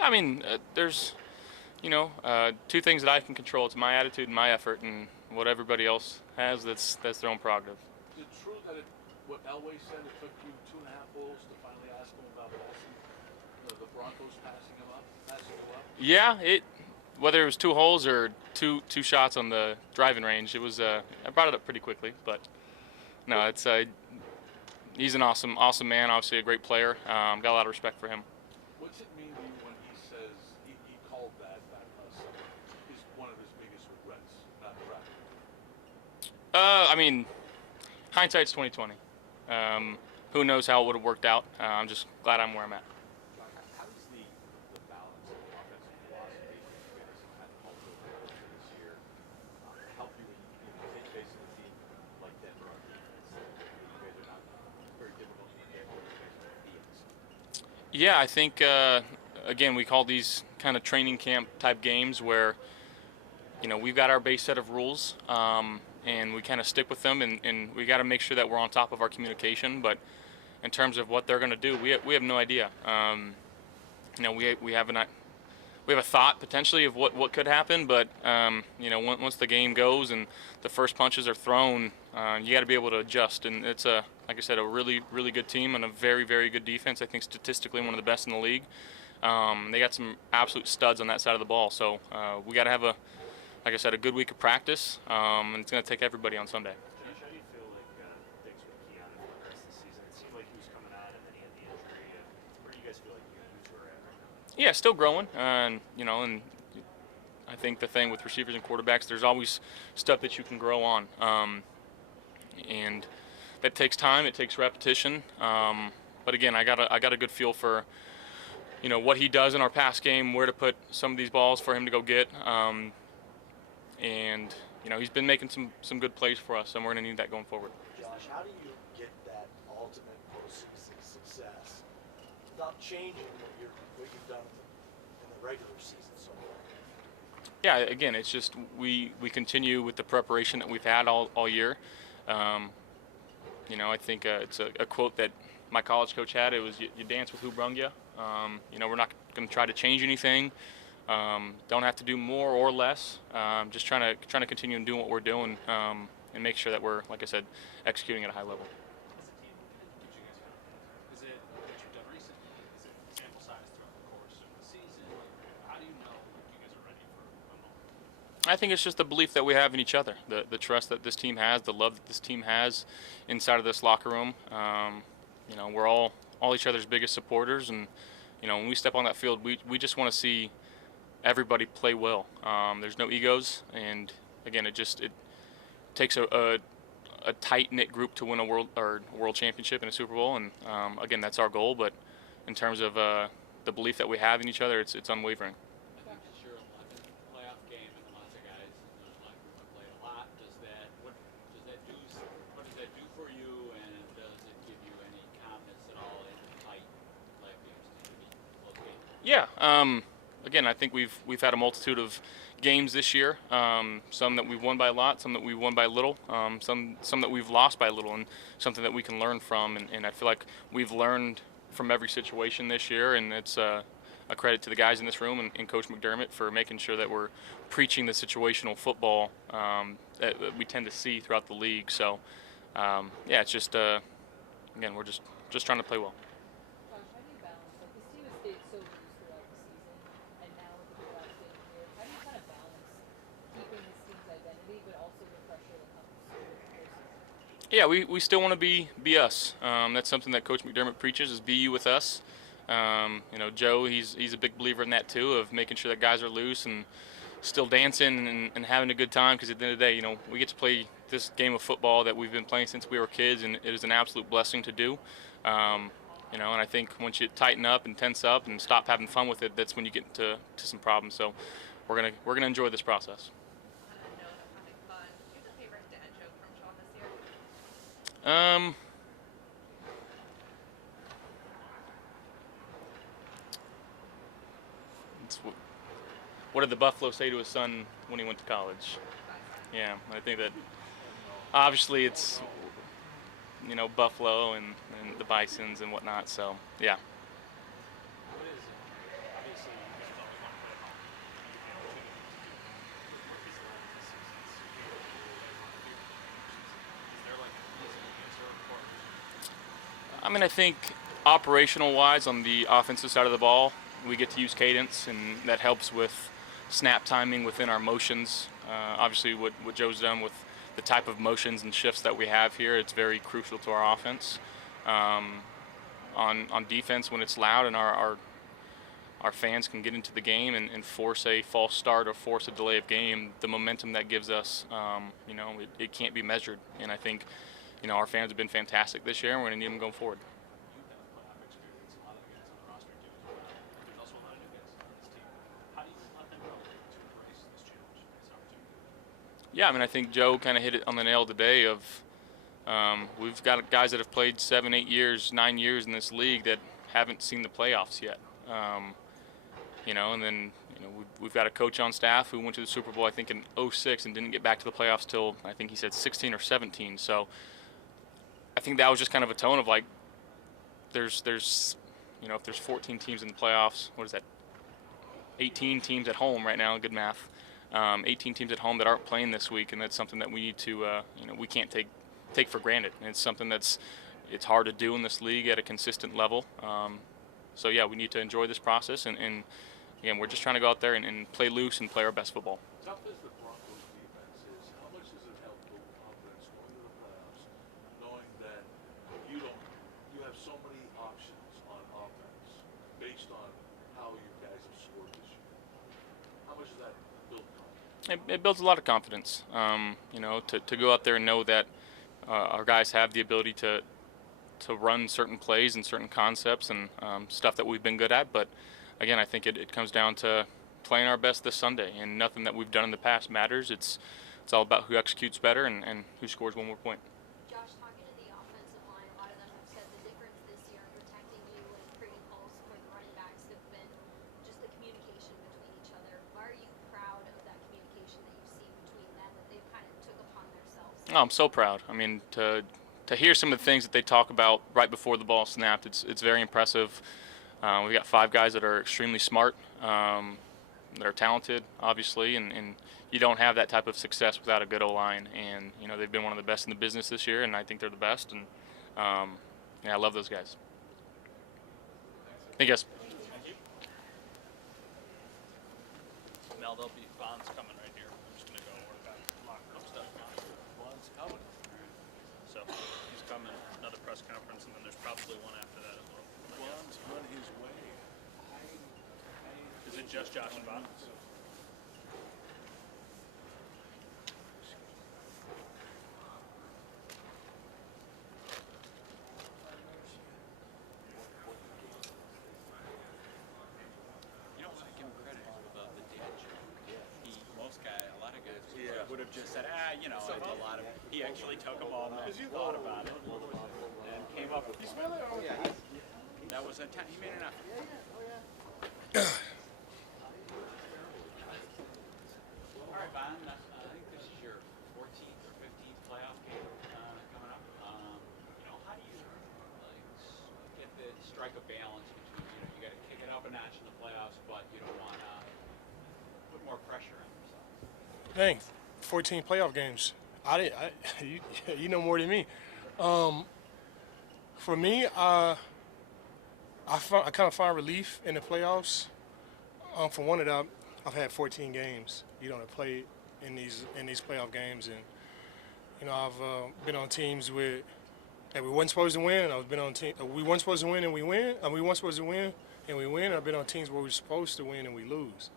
Yeah, I mean, there's two things that I can control. It's my attitude and my effort, and what everybody else has, that's their own prerogative. Is it true that what Elway said, it took you 2.5 holes to finally ask him about passing, the Broncos passing him up? Yeah, whether it was 2 holes or two shots on the driving range, it was I brought it up pretty quickly. But no, it's he's an awesome man. Obviously a great player. Got a lot of respect for him. What's it mean to you when he says he called that is one of his biggest regrets, not drafting? I mean, hindsight's 2020. Who knows how it would have worked out? I'm just glad I'm where I'm at. How does the balance of the offensive philosophy you guys have had culture this year help you when you take face of a team like Denver on defense? You guys are not very difficult to get with defense. Yeah, I think again we call these kind of training camp type games where we've got our base set of rules. And we kind of stick with them, and we got to make sure that we're on top of our communication. But in terms of what they're going to do, we have no idea. We have a thought potentially of what could happen, but once the game goes and the first punches are thrown, you got to be able to adjust. And it's like I said, a really good team and a very good defense. I think statistically one of the best in the league. They got some absolute studs on that side of the ball. So we got to have like I said, a good week of practice, and it's going to take everybody on Sunday. Josh, how do you feel like things with Keon for the rest of the season? It seemed like he was coming out and then he had the injury. Where do you guys feel like you two are at right now? Yeah, still growing, and I think the thing with receivers and quarterbacks, there's always stuff that you can grow on, and that takes time. It takes repetition. But again, I got a good feel for what he does in our pass game, where to put some of these balls for him to go get. And he's been making some good plays for us, and we're going to need that going forward. Josh, how do you get that ultimate postseason success without changing what you've done in the regular season so far? Yeah, again, it's just we continue with the preparation that we've had all year. I think it's a quote that my college coach had. It was you dance with who brung you. We're not going to try to change anything. Don't have to do more or less. Just trying to continue and doing what we're doing, and make sure that we're, like I said, executing at a high level. As a team, what gives you guys confidence? Is it what you've done recently? Is it sample size throughout the course of the season? How do you know you guys are ready for a moment? I think it's just the belief that we have in each other, the trust that this team has, the love that this team has inside of this locker room. We're all each other's biggest supporters, and when we step on that field, we just want to see everybody play well. There's no egos, and again, it takes a tight-knit group to win a world championship and a Super Bowl, and again, that's our goal. But in terms of the belief that we have in each other, it's unwavering. I think it's your 11th playoff game, and lots of guys in the locker room have played a lot. What does that do for you, and does it give you any confidence at all in tight playoff games to be close games? Yeah. Again, I think we've had a multitude of games this year. Some that we've won by a lot, some that we've won by little, some that we've lost by little, and something that we can learn from. And I feel like we've learned from every situation this year, and it's a credit to the guys in this room and Coach McDermott for making sure that we're preaching the situational football that we tend to see throughout the league. So, it's just again, we're just trying to play well. Josh, how do you balance, like this team has stayed so loose throughout the season, and now with the playoffs being here, how do you kind of balance keeping this team's identity, but also the pressure that comes with the postseason? Yeah, we still want to be us. That's something that Coach McDermott preaches, is be you with us. Joe, he's a big believer in that too, of making sure that guys are loose and still dancing and having a good time, because at the end of the day, we get to play this game of football that we've been playing since we were kids, and it is an absolute blessing to do. And I think once you tighten up and tense up and stop having fun with it, that's when you get into some problems. So we're gonna enjoy this process. On a note of having fun, do you have a favorite dad joke from Sean this year? What did the Buffalo say to his son when he went to college? Yeah, I think that obviously it's Buffalo and the Bisons and whatnot. So yeah. What is obviously I mean, I think operational-wise on the offensive side of the ball, we get to use cadence, and that helps with snap timing within our motions. Obviously, what Joe's done with the type of motions and shifts that we have here, it's very crucial to our offense. On defense, when it's loud and our fans can get into the game and force a false start or force a delay of game, the momentum that gives us, it can't be measured. And I think, our fans have been fantastic this year, and we're going to need them going forward. You've done playoff experience, a lot of the guys on the roster do as well. There's also a lot of new guys on this team. How do you let them know to embrace this challenge, this opportunity? Yeah, I mean, I think Joe kind of hit it on the nail today of we've got guys that have played 7, 8 years, 9 years in this league that haven't seen the playoffs yet. And then we've got a coach on staff who went to the Super Bowl, I think, in 2006 and didn't get back to the playoffs till, I think he said 16 or 17. So I think that was just kind of a tone of like, there's if there's 14 teams in the playoffs, what is that? 18 teams at home right now, good math. 18 teams at home that aren't playing this week, and that's something that we need to, we can't take for granted. And it's something it's hard to do in this league at a consistent level. So yeah, we need to enjoy this process, and again, we're just trying to go out there and play loose and play our best football. Tough as the Broncos defense is, how much does it help build confidence going to the playoffs, knowing that you have so many options on offense based on how you guys have scored this year? How much does that build confidence? It builds a lot of confidence. To go out there and know that our guys have the ability to run certain plays and certain concepts and stuff that we've been good at. But again, I think it comes down to playing our best this Sunday, and nothing that we've done in the past matters. It's all about who executes better and who scores one more point. Josh, talking to the offensive line, a lot of them have said the difference this year in protecting you and creating holes for the running backs have been just the communication between each other. Why are you proud of that communication that you've seen between them that they've kind of took upon themselves? Oh, I'm so proud. I mean, to hear some of the things that they talk about right before the ball snapped, it's very impressive. We've got 5 guys that are extremely smart, that are talented, obviously, and you don't have that type of success without a good O-line. And they've been one of the best in the business this year, and I think they're the best. And I love those guys. Thank you guys. Mel, there'll be bonds coming right here. I'm just gonna go work on locker room stuff. One's coming. So he's coming, another press conference, and then there's probably one after that as well. One's on his way. Is it just Josh and Bond? You know what, I give him credit for the dad joke. A lot of guys would have just said, I did a lot of, he actually took a moment, thought about it, and came up with it. That was a time, he made an effort. All right, Bond, I think this is your 14th or 15th playoff game coming up. How do you strike a balance between, you got to kick it up a notch in the playoffs, but you don't want to put more pressure on yourself? Dang, 14 playoff games. You know more than me. For me, I kind of find relief in the playoffs. For one of them, I've had 14 games, to play in these playoff games, and I've been on teams that we weren't supposed to win, and I've been on teams we weren't supposed to win and we win, and we weren't supposed to win and we win. I've been on teams where we're supposed to win and we lose.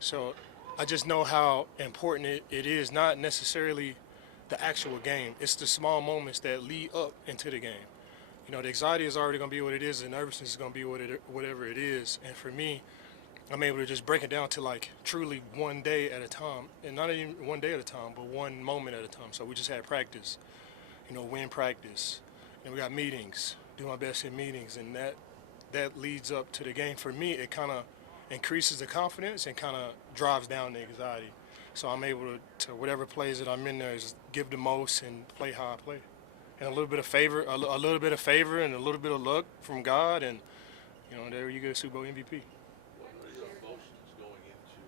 So I just know how important it is, not necessarily the actual game. It's the small moments that lead up into the game. The anxiety is already going to be what it is, and nervousness is going to be whatever it is. And for me, I'm able to just break it down to like truly one day at a time, and not even one day at a time, but one moment at a time. So we just had practice, win practice, and we got meetings, do my best in meetings, and that leads up to the game. For me, it kind of increases the confidence and kind of drives down the anxiety. So I'm able to whatever plays that I'm in there is give the most and play how I play. And a little bit of favor, and a little bit of luck from God, and there you go, Super Bowl MVP. What are your emotions going into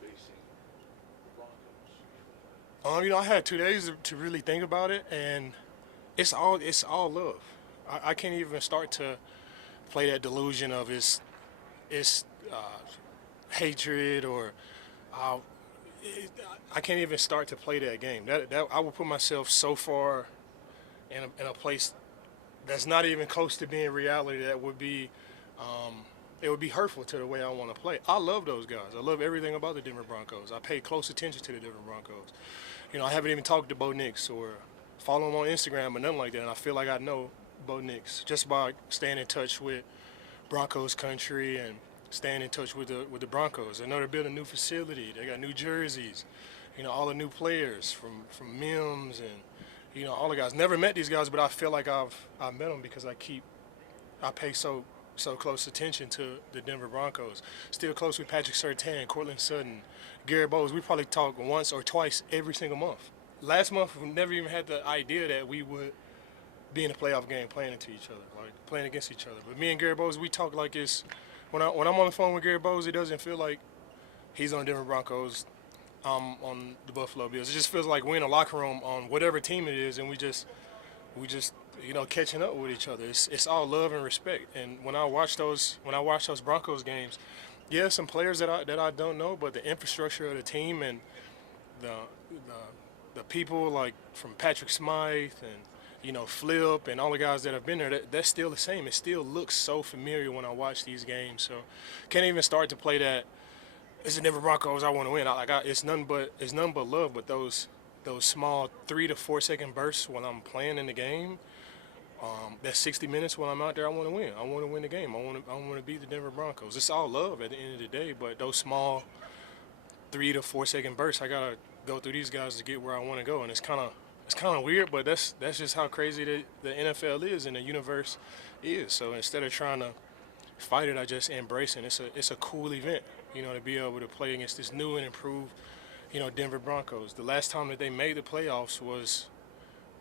facing the Broncos? I had 2 days to really think about it, and it's all love. I can't even start to play that delusion of it's hatred or uh, I can't even start to play that game. That I will put myself so far in a place that's not even close to being reality. That would be it would be hurtful to the way I want to play. I love those guys. I love everything about the Denver Broncos. I pay close attention to the Denver Broncos. You know, I haven't even talked to Bo Nix or follow him on Instagram or nothing like that. And I feel like I know Bo Nix just by staying in touch with Broncos country and staying in touch with the Broncos. I know they're building a new facility. They got new jerseys. You know, all the new players from Mims and you know all the guys. Never met these guys, but I feel like I've met them because I pay so close attention to the Denver Broncos. Still close with Patrick Surtain, Cortland Sutton, Garrett Bowles. We probably talk once or twice every single month. Last month, we never even had the idea that we would be in a playoff game playing into each other, like playing against each other. But me and Garrett Bowles, we talk like it's when I'm on the phone with Garrett Bowles, it doesn't feel like he's on the Denver Broncos, on the Buffalo Bills. It just feels like we're in a locker room on whatever team it is, and we just you know catching up with each other. It's all love and respect. And when I watch those Broncos games, yeah, some players that I don't know, but the infrastructure of the team and the people like from Patrick Smythe and you know Flip and all the guys that have been there, that's still the same. It still looks so familiar when I watch these games. So can't even start to play that. It's the Denver Broncos. I want to win. It's nothing but love. But those small 3 to 4 second bursts when I'm playing in the game, that 60 minutes when I'm out there, I want to win. I want to win the game. I want to beat the Denver Broncos. It's all love at the end of the day. But those small 3 to 4 second bursts, I gotta go through these guys to get where I want to go. And it's kind of weird, but that's just how crazy the NFL is and the universe is. So instead of trying to fight it, I just embrace it. It's a cool event, you know, to be able to play against this new and improved, you know, Denver Broncos. The last time that they made the playoffs was,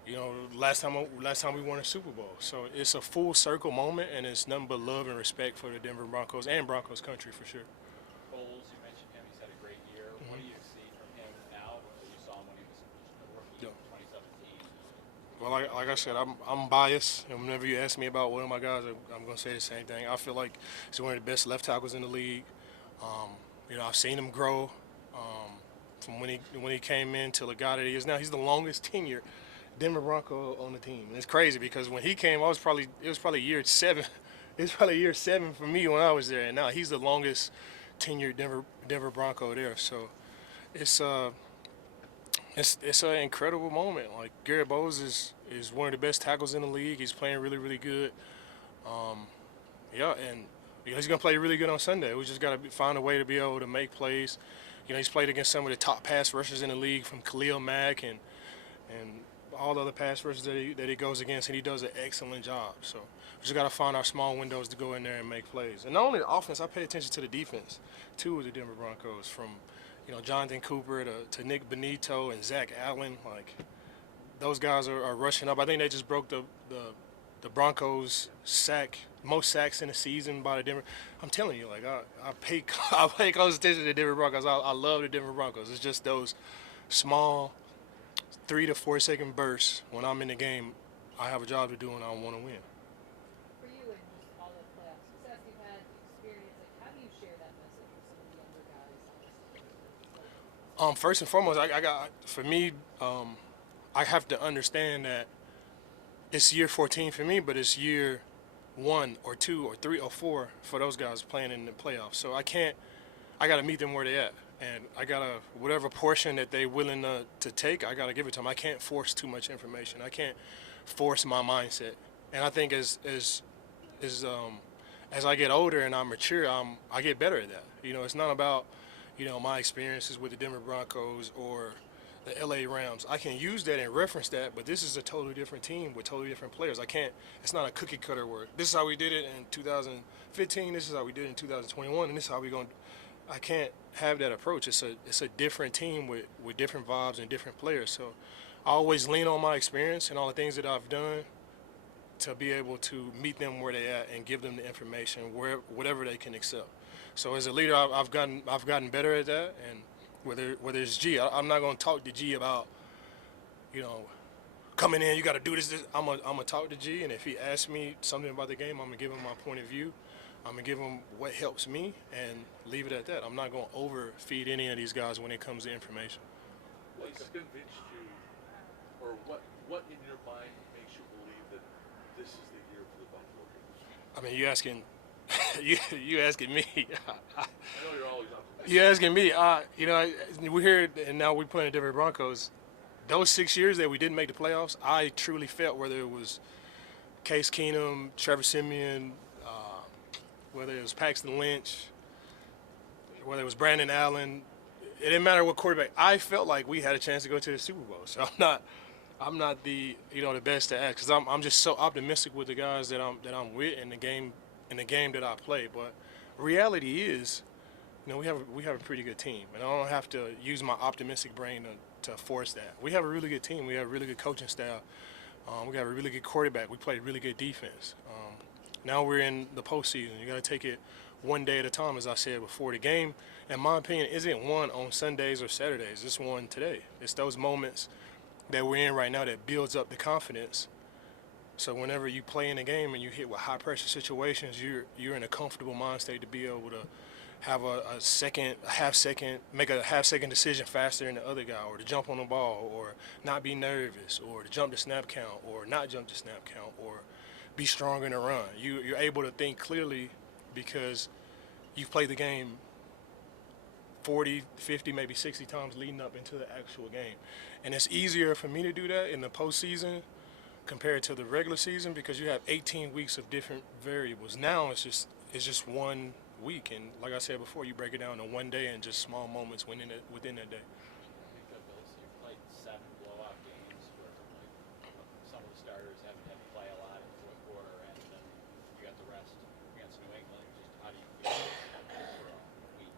you know, last time we won a Super Bowl. So it's a full circle moment, and it's nothing but love and respect for the Denver Broncos and Broncos country for sure. Bowles, you mentioned him. He's had a great year. What do you see from him now? You saw him when he was a rookie in 2017. Well, like I said, I'm biased, and whenever you ask me about one of my guys, I'm going to say the same thing. I feel like he's one of the best left tackles in the league. You know, I've seen him grow from when he came in till the guy that he is now. He's the longest tenured Denver Bronco on the team. And it's crazy because when he came, it was probably year 7. It was probably year 7 for me when I was there, and now he's the longest tenured Denver Bronco there. So it's an incredible moment. Like Garrett Bowles is one of the best tackles in the league. He's playing really, really good. And you know, he's gonna play really good on Sunday. We just gotta find a way to be able to make plays. You know, he's played against some of the top pass rushers in the league, from Khalil Mack and all the other pass rushers that he goes against, and he does an excellent job. So we just gotta find our small windows to go in there and make plays. And not only the offense, I pay attention to the defense too with the Denver Broncos, from you know, Jonathan Cooper to Nick Benito and Zach Allen. Like, those guys are rushing up. I think they just broke the Broncos most sacks in the season by the Denver. I'm telling you, like, I pay close attention to the Denver Broncos. I love the Denver Broncos. It's just those small 3 to 4 second bursts when I'm in the game. I have a job to do and I want to win. For you and just all the playoff success you've had, experience, like how do you share that message with some of the younger guys? First and foremost, for me, I have to understand that it's year 14 for me, but it's year 1 or 2 or 3 or 4 for those guys playing in the playoffs. So I got to meet them where they at. And I got to, whatever portion that they willing to take, I got to give it to them. I can't force too much information. I can't force my mindset. And I think as I get older and I mature, I get better at that. You know, it's not about, you know, my experiences with the Denver Broncos or the LA Rams. I can use that and reference that, but this is a totally different team with totally different players. It's not a cookie cutter where this is how we did it in 2015, this is how we did it in 2021, and this is how we're going to. I can't have that approach. It's a different team with different vibes and different players. So I always lean on my experience and all the things that I've done to be able to meet them where they at and give them the information whatever they can accept. So as a leader, I've gotten better at that. And whether it's G, I'm not going to talk to G about, you know, coming in, you got to do this. I'm gonna talk to G, and if he asks me something about the game, I'm gonna give him my point of view. I'm gonna give him what helps me, and leave it at that. I'm not gonna overfeed any of these guys when it comes to information. What's convinced you, or what in your mind makes you believe that this is the year for the Buffalo Bills? I mean, you asking, you asking me. I know you're always optimistic. You asking me. We're here, and now we're playing Denver Broncos. Those 6 years that we didn't make the playoffs, I truly felt, whether it was Case Keenum, Trevor Siemian, whether it was Paxton Lynch, whether it was Brandon Allen, it didn't matter what quarterback. I felt like we had a chance to go to the Super Bowl. So I'm not the the best to ask, because I'm just so optimistic with the guys that I'm with in the game that I play. But reality is, we have a pretty good team, and I don't have to use my optimistic brain to force that. We have a really good team. We have a really good coaching staff. We have a really good quarterback. We play really good defense. Now we're in the postseason. You got to take it one day at a time, as I said before. The game, in my opinion, isn't won on Sundays or Saturdays. It's won today. It's those moments that we're in right now that builds up the confidence. So whenever you play in a game and you hit with high pressure situations, you're in a comfortable mind state to be able to have make a half second decision faster than the other guy, or to jump on the ball, or not be nervous, or to jump the snap count, or not jump the snap count, or be stronger in the run. You're able to think clearly because you've played the game 40, 50, maybe 60 times leading up into the actual game. And it's easier for me to do that in the postseason compared to the regular season, because you have 18 weeks of different variables. Now it's just 1 week, and like I said before, you break it down to one day and just small moments within that day. Because you've played 7 blowout games where some of the starters haven't had to play a lot in the fourth quarter, and then you got the rest against New England. Just how do you feel for a week?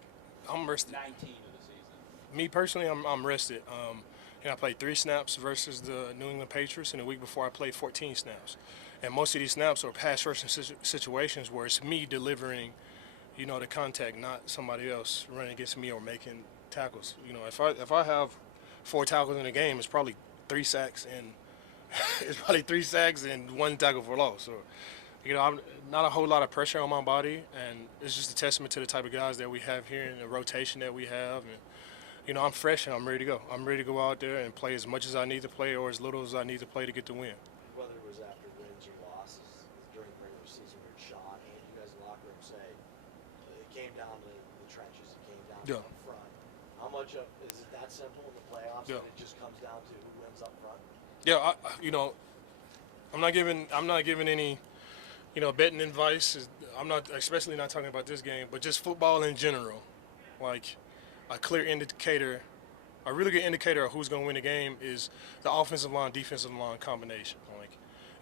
I'm rested. 19 of the season. Me personally, I'm rested. I played 3 snaps versus the New England Patriots, and the week before I played 14 snaps. And most of these snaps are pass rushing situations where it's me delivering, the contact, not somebody else running against me or making tackles. If I have 4 tackles in a game, it's probably 3 sacks and 1 tackle for loss. So, I'm not a whole lot of pressure on my body, and it's just a testament to the type of guys that we have here and the rotation that we have. And I'm fresh and I'm ready to go. I'm ready to go out there and play as much as I need to play, or as little as I need to play to get the win. Whether it was after wins or losses during the regular season, where Sean and you guys in the locker room say it came down to the trenches, it came down to up front. How much of is it that simple in the playoffs that it just comes down to who wins up front? Yeah, I'm not giving any betting advice. I'm not, especially not talking about this game, but just football in general. Like, a clear indicator, a really good indicator of who's going to win the game is the offensive line, defensive line combination. Like,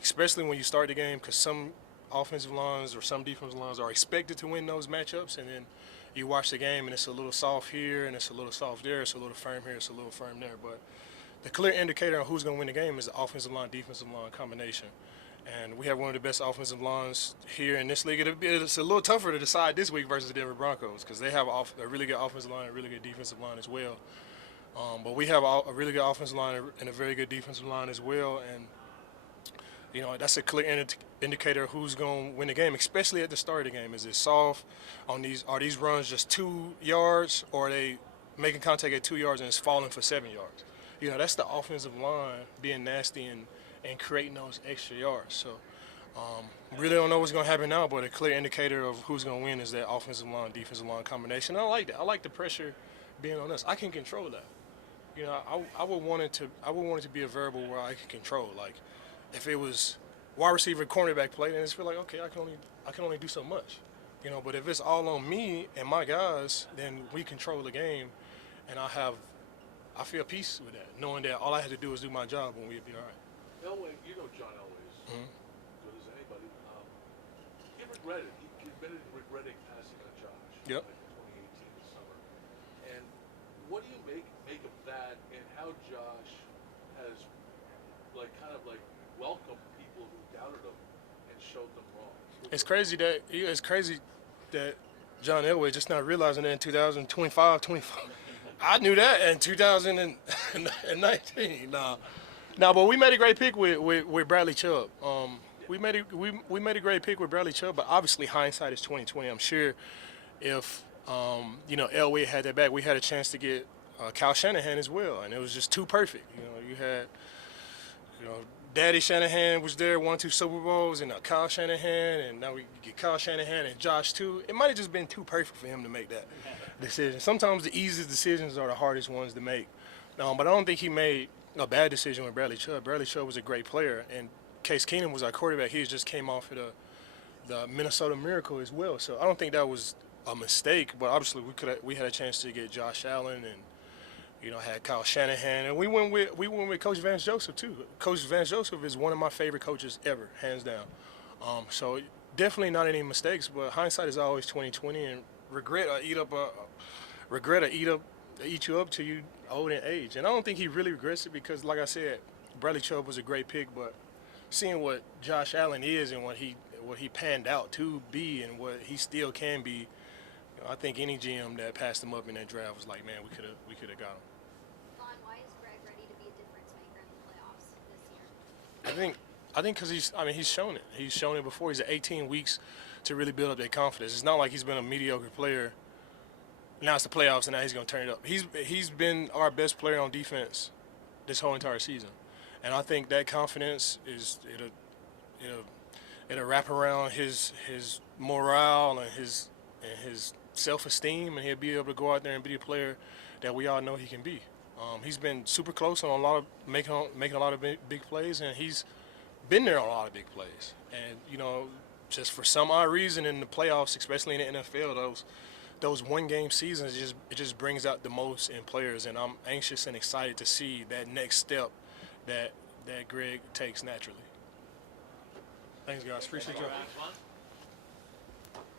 especially when you start the game, because some offensive lines or some defensive lines are expected to win those matchups, and then you watch the game and it's a little soft here and it's a little soft there, it's a little firm here, it's a little firm there. But the clear indicator of who's going to win the game is the offensive line, defensive line combination. And we have one of the best offensive lines here in this league. It's a little tougher to decide this week versus the Denver Broncos, because they have a really good offensive line, a really good defensive line as well. But we have a really good offensive line and a very good defensive line as well. And, that's a clear indicator of who's going to win the game, especially at the start of the game. Is it soft on these? Are these runs just 2 yards, or are they making contact at 2 yards and it's falling for 7 yards? That's the offensive line being nasty and creating those extra yards. So really don't know what's going to happen now, but a clear indicator of who's going to win is that offensive line, defensive line combination. I like that. I like the pressure being on us. I can control that. I would want it to be a variable where I can control. Like, if it was wide receiver, cornerback play, then it's feel like, okay, I can only do so much. But if it's all on me and my guys, then we control the game, and I feel peace with that, knowing that all I have to do is do my job and we'll be all right. Elway, John Elway is good as anybody. He regretted. He admitted regretting passing on Josh. Yep. Like in 2018 this summer. And what do you make of that, and how Josh has kind of welcomed people who doubted him and showed them wrong? It's crazy that John Elway just not realizing that in 2025, 24. I knew that in 2019. No, but we made a great pick with Bradley Chubb. We made a great pick with Bradley Chubb, but obviously hindsight is 2020. I'm sure if Elway had that back, we had a chance to get Kyle Shanahan as well, and it was just too perfect. You had Daddy Shanahan was there, won 2 Super Bowls, and Kyle Shanahan, and now we get Kyle Shanahan and Josh too. It might have just been too perfect for him to make that decision. Sometimes the easiest decisions are the hardest ones to make. But I don't think he made a bad decision with Bradley Chubb. Bradley Chubb was a great player, and Case Keenum was our quarterback. He just came off of the Minnesota Miracle as well. So I don't think that was a mistake. But obviously we had a chance to get Josh Allen and had Kyle Shanahan, and we went with Coach Vance Joseph too. Coach Vance Joseph is one of my favorite coaches ever, hands down. So definitely not any mistakes, but hindsight is always 2020, and regret will eat you up till you old in age. And I don't think he really regrets it because, like I said, Bradley Chubb was a great pick, but seeing what Josh Allen is and what he panned out to be and what he still can be, I think any GM that passed him up in that draft was like, man, we could have got him. Vaughn, why is Greg ready to be a difference maker in the playoffs this year? I think because he's shown it. He's shown it before. He's at 18 weeks to really build up that confidence. It's not like he's been a mediocre player. Now it's the playoffs, and now he's going to turn it up. He's been our best player on defense this whole entire season, and I think that confidence it'll wrap around his morale and his self-esteem, and he'll be able to go out there and be the player that we all know he can be. He's been super close on a lot of making a lot of big plays, and he's been there on a lot of big plays. And just for some odd reason in the playoffs, especially in the NFL, those one-game seasons it just brings out the most in players, and I'm anxious and excited to see that next step that Greg takes naturally. Thanks, guys. Appreciate you.